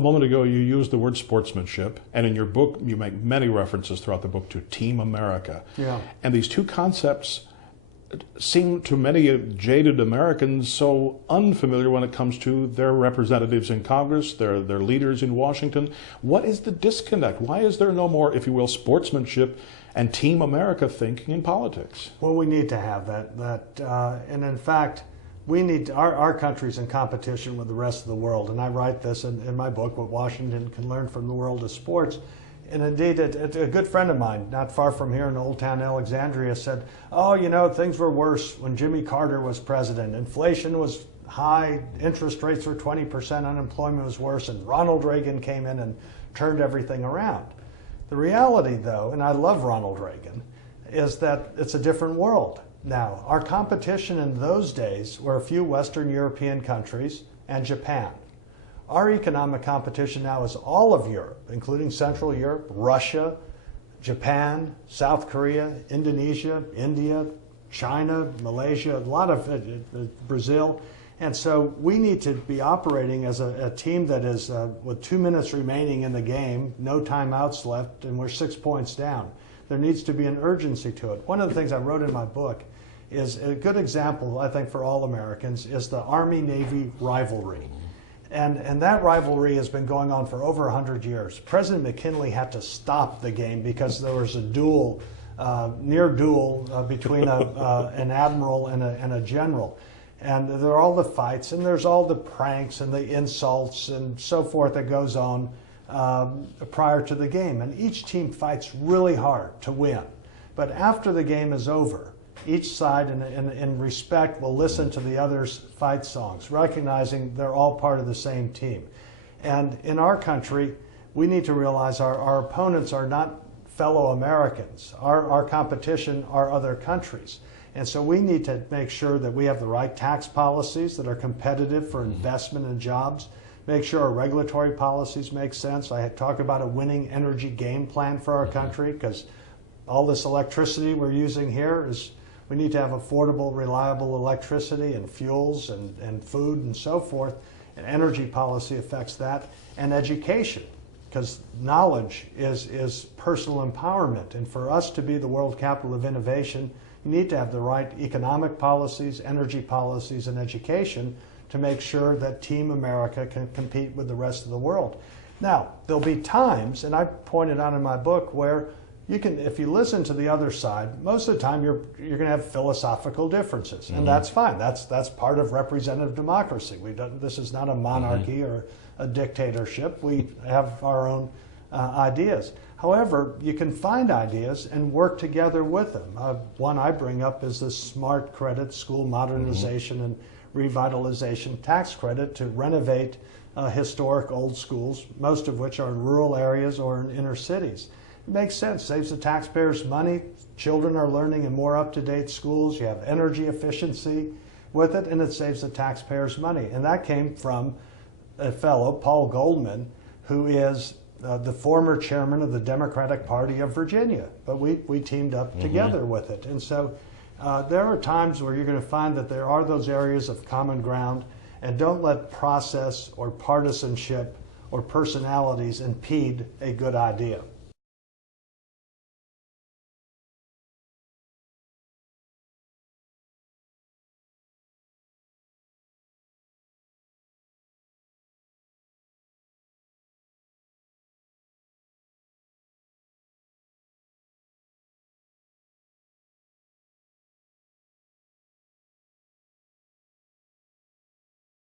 A moment ago, you used the word sportsmanship, and in your book, you make many references throughout the book to Team America. Yeah. And these two concepts seem to many jaded Americans so unfamiliar when it comes to their representatives in Congress, their leaders in Washington. What is the disconnect? Why is there no more, if you will, sportsmanship and Team America thinking in politics? Well, we need to have that. And in fact, we need our country's in competition with the rest of the world. And I write this in my book, What Washington Can Learn from the World of Sports. And indeed, a good friend of mine, not far from here in Old Town Alexandria, said, oh, you know, things were worse when Jimmy Carter was president. Inflation was high, interest rates were 20%, unemployment was worse, and Ronald Reagan came in and turned everything around. The reality, though, and I love Ronald Reagan, is that it's a different world now. Our competition in those days were a few Western European countries and Japan. Our economic competition now is all of Europe, including Central Europe, Russia, Japan, South Korea, Indonesia, India, China, Malaysia, a lot of Brazil. And so we need to be operating as a team that is, with 2 minutes remaining in the game, no timeouts left, and we're 6 points down. There needs to be an urgency to it. One of the things I wrote in my book is a good example, I think, for all Americans, is the Army-Navy rivalry. And that rivalry has been going on for over 100 years. President McKinley had to stop the game because there was a duel, near duel, between an admiral and a general. And there are all the fights, and there's all the pranks and the insults and so forth that goes on prior to the game. And each team fights really hard to win. But after the game is over, each side in respect will listen to the other's fight songs, recognizing they're all part of the same team. And in our country, we need to realize our opponents are not fellow Americans. Our competition are other countries. And so we need to make sure that we have the right tax policies that are competitive for investment and jobs, make sure our regulatory policies make sense. I had talked about a winning energy game plan for our country, because all this electricity we're using here is, we need to have affordable, reliable electricity and fuels and food and so forth. And energy policy affects that. And education, because knowledge is personal empowerment. And for us to be the world capital of innovation, you need to have the right economic policies, energy policies, and education to make sure that Team America can compete with the rest of the world. Now, there'll be times, and I pointed out in my book, where you can, if you listen to the other side, most of the time you're going to have philosophical differences, and that's fine. That's part of representative democracy. This is not a monarchy or a dictatorship. We have our own ideas. However, you can find ideas and work together with them. One I bring up is the smart credit, school modernization and revitalization tax credit to renovate historic old schools, most of which are in rural areas or in inner cities. It makes sense, saves the taxpayers money, children are learning in more up-to-date schools, you have energy efficiency with it, and it saves the taxpayers money. And that came from a fellow, Paul Goldman, who is the former chairman of the Democratic Party of Virginia. But we teamed up together with it. And so there are times where you're going to find that there are those areas of common ground, and don't let process or partisanship or personalities impede a good idea.